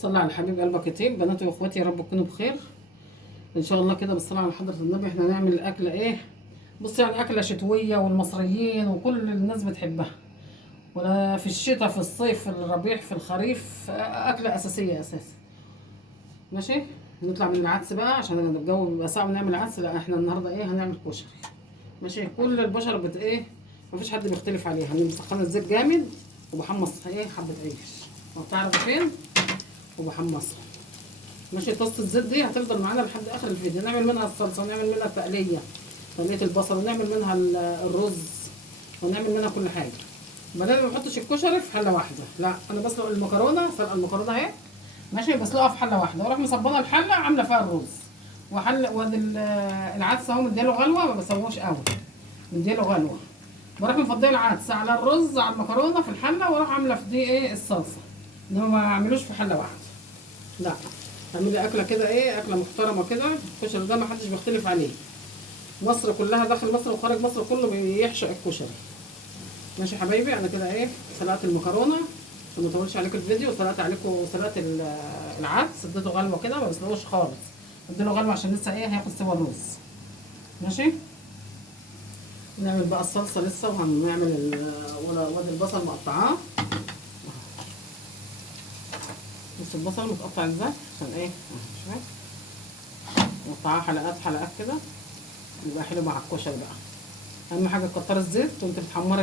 صلي على الحبيب قلبك يطيب. بناتي واخواتي يا رب تكونوا بخير ان شاء الله كده. بالصلاه على حضره النبي احنا هنعمل الاكله ايه؟ بص، يعني اكله شتويه والمصريين وكل الناس بتحبها، ولا في الشتاء في الصيف في الربيع في الخريف، اكله اساسيه اساسا. ماشي. نطلع من العدس بقى عشان الجو بيبقى صعب نعمل عدس. لا احنا النهارده ايه؟ هنعمل كشري. ماشي. كل البشر ايه، مفيش حد بيختلف عليها. بسخن الزيت جامد وبحمص ايه حبه عيش، وبتعرف فين وبحمصها. ماشي. طاسه الزيت دي هتفضل معانا لحد اخر الفيديو. نعمل منها الصلصه، ونعمل منها تقليه البصل، ونعمل منها الرز، ونعمل منها كل حاجه. بدل ما نحطش الكشري في حله واحده، لا انا بسلق المكرونه. سلق المكرونه اهي. ماشي. بسلقها في حله واحده، واروح مصبنه الحله عامله فيها الرز وادي العدس اهو مديله غلوه، ما بسووش قوي، مديله غلوه. بروح مفضيه العدس على الرز على المكرونه في الحله، واروح عامله في دي ايه الصلصه. انما ما اعملوش في حله واحده، لا. اعملي اكله كده ايه، اكله محترمه كده. الكشري ده ما حدش بيختلف عليه. مصر كلها، داخل مصر وخارج مصر، كله بيعشق الكشري. ماشي يا حبايبي. انا كده ايه، سلقت المكرونه عشان ما اطولش عليكم الفيديو، وسلقت العدس، اديته غلوه كده، ما بسلقوش خالص، اديله غلوه عشان لسه ايه هياخد سوا الرز. ماشي. نعمل بقى الصلصه لسه، وهنعمل وادي البصل مقطعاه. بص البصل متقطع ازاي عشان ايه، شويه مقطعاه حلقات حلقات كده، يبقى حلو مع الكشري بقى. اهم حاجه تكتري الزيت وانت بتحمري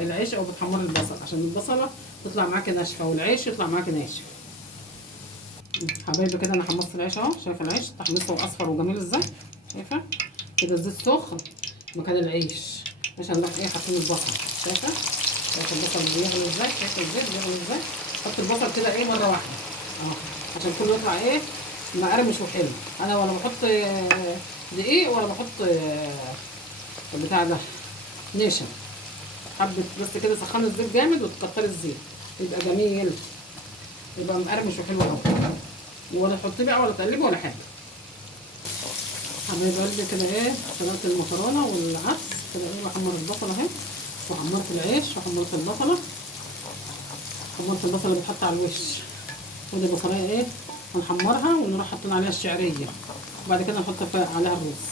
العيش او بتحمري البصل، عشان البصله تطلع معاكي ناشفه والعيش يطلع معاكي ناشف. حبايبي كده انا حمصت العيش اهو. شايفه العيش تحميصه اصفر وجميل ازاي؟ شايفه كده الزيت سخن مكان العيش. مش هنروح ايه حاطين البصل. شايفه البصل بيغلي ازاي؟ شايفه الزيت بيغلي ازاي؟ حط البصل كده ايه مره واحده اهو، عشان كله يطلع ايه مقرمش وحلو. انا ولا بحط دقيق ولا بحط البتاع ده نشا. حبه بس كده سخني الزيت جامد وتكتري الزيت، يبقى جميل، يبقى مقرمش وحلو اهو. ولا تحطيه بقى ولا تقلبي ولا حاجه. حبايب قلبي كده ايه، سلقت المكرونه والعدس كده ايه، بحمر البصله اهي، وحمرت العيش وحمرت البصله. حمرت البصله اللي بتحط على الوش. ودي البصلايه ايه هنحمرها ونروح حاطين عليها الشعريه، وبعد كده نحط عليها الرز.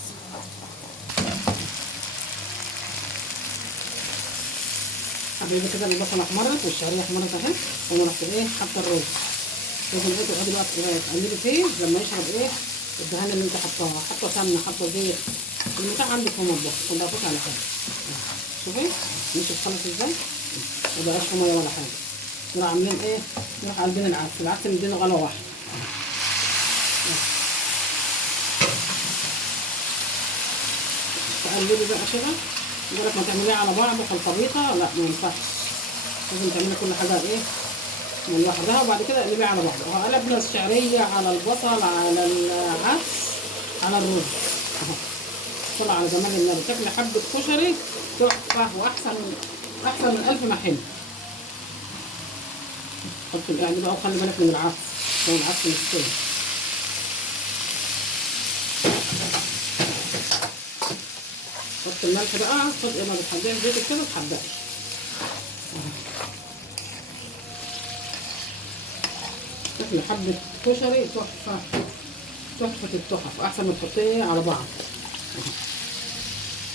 حبايبي كده البصله احمرت والشعريه احمرت اهي، وانا رحت ايه حاطه الرز. لازم ايه تقعدي بقى تقلبي فيه لما يشرب ايه الدهان اللي انت حطاها، حاطه سمنه حاطه زيت، المتاح عندك في المطبخ، ما تضيفوش على حاجه. شوفي مش خلص ازاي، ما بقاش ميه ولا حاجه. نروح عاملين ايه، نروح قلبين العدس مدينا غلوه واحده. تقلبي بقى كده لغايه ما تعمليه على بعض خلطبيطه، لا ما ينفعش، لازم تعملي كل حاجه ايه من لوحدها، وبعد كده اقلبيه على بعض. وقلبنا الشعريه على البصل على العدس على الرز اهو. طلع على جمال النبي، شكل حبه كشري تحفه، احسن من 1000 محل. حط القعد بقى وخلي بالك من العدس عشان العدس مستوي. حط الملح بقى، خد ما بتحدقي زيتك كده تحدقي. شكل حبه كشري تحفه، تحفه التحف، احسن ما تحطيه على بعض.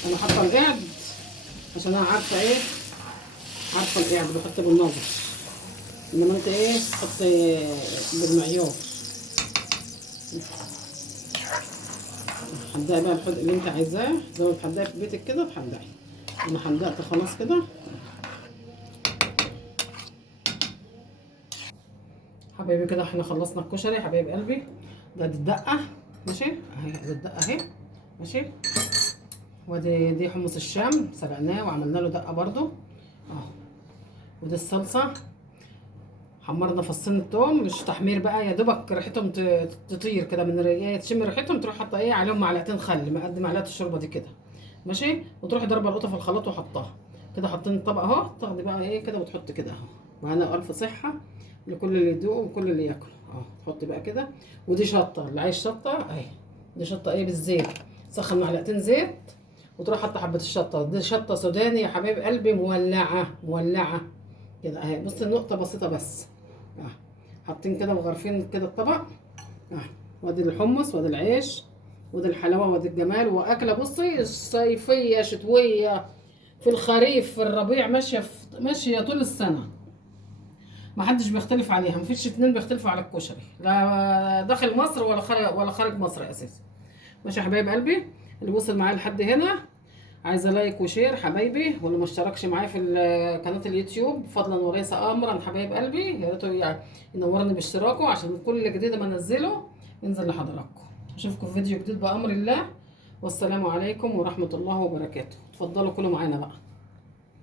انا حاطه القعد عشان انا عارفه ايه، عارفه القعد بحط بالنظر، انما انت ايه تحطي بالمعيار. حدقي بقى الحدق اللي انت عايزاه، زي ما بتحدقي في بيتك كده تحدقي. انا حدقت خلاص كده. حبايبي كده احنا خلصنا الكشري يا حبايب قلبي. ده دي الدقه. ماشي اهي، دي الدقه اهي. ماشي. ودي حمص الشام سلقناه وعملنا له دقه برضو اهو. ودي الصلصه، حمرنا فصين التوم، مش تحمير بقى، يا دوبك ريحتهم تطير كده من تشم ريحتهم، تروح حاطه ايه عليهم معلقتين خل، قد معلقه الشوربه دي كده. ماشي. وتروحي ضربه القطه في الخلاط وحطها كده. حاطين الطبق اهو، تاخدي بقى ايه كده وتحطي كده اهو. وهنا الف صحه لكل اللي يدوقه وكل اللي ياكله اهو. تحطي بقى كده. ودي شطه اللي عايز شطه اهي، دي شطه ايه بالزيت، سخن معلقتين زيت وتروح حاطه حبه الشطه دي. شطه سوداني يا حبايب قلبي، مولعه كده اهي. بصي النقطه بسيطه بس اه. حاطين كده وغارفين كده الطبق. وادي الحمص وادي العيش وادي الحلاوه وادي الجمال. واكله بصي صيفيه شتويه في الخريف في الربيع، ماشيه طول السنه، ما حدش بيختلف عليها. مفيش اتنين بيختلفوا على الكشري، لا داخل مصر ولا خارج مصر اساسا. ماشي يا حبايب قلبي، اللي وصل معايا لحد هنا عايزه لايك وشير حبايبي، واللي ما اشتركش معايا في قناه اليوتيوب فضلا وليس امرا حبايب قلبي، يا ريت ينورني باشتراكه عشان كل جديد ما انزله ينزل لحضراتكم. اشوفكم في فيديو جديد بامر الله، والسلام عليكم ورحمه الله وبركاته. اتفضلوا كلوا معانا بقى.